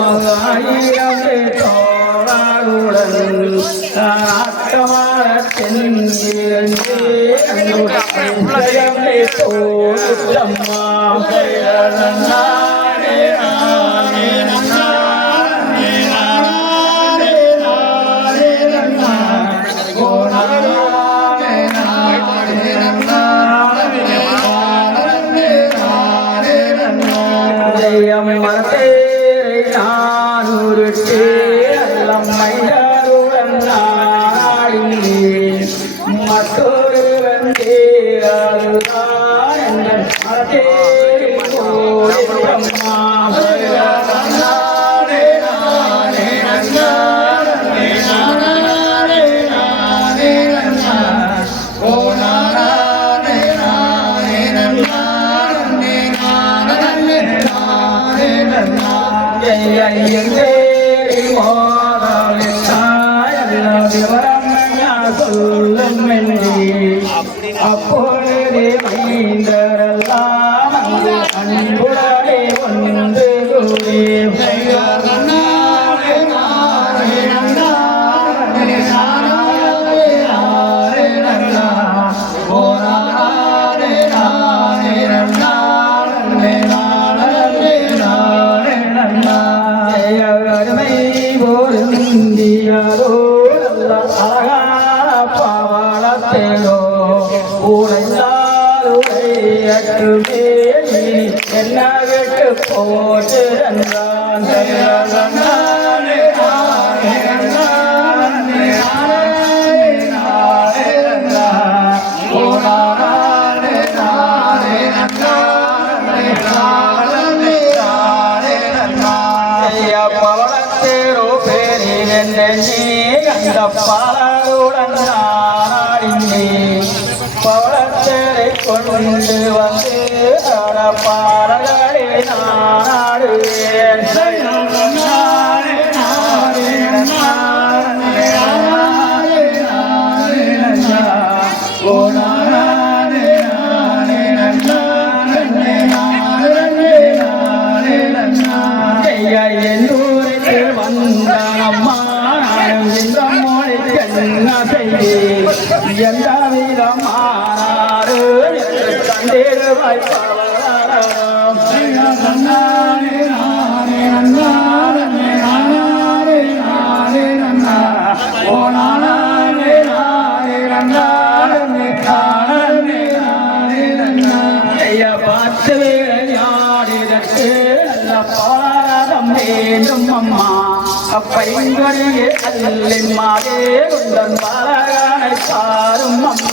மகாயிரமே தோழாருடன் ஆட்டமாரத்தின் தோழம்மா மற்றொரு வந்தே அப்பொழுதே மைந்தரெல்லாம் அன்புடனே வந்து அருமை போலும் இந்தியாரோ பாவளத்தேரோ என்ன விட்டு போட்டிருந்தான் பவளத்தேரோ பேரி நீ அந்த பாலுடன் நாடினே பவளத்தேரை கொண்டு வந்து பாடல்களை நாடுவேன் என்னூருக்கு வந்தானம்மா இந்த மொழிக்கு என்ன செய்தி எந்த விதமானாரு கண்டிடுவாய் பார்த்து யாரிடத்து நல்ல பாரதம் வேண்டும் அம்மா அப்பைங்கொழியே அல்லிம்மாவே உந்தன் பாலகனை பாரும் அம்மா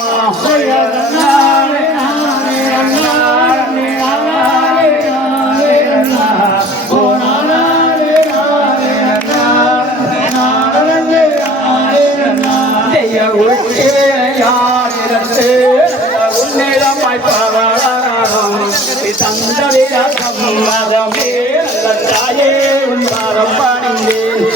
யாரிடத்து உன்னிடமாய் பவளம் தந்தவிரமே தாயே உன் பணிந்தேன்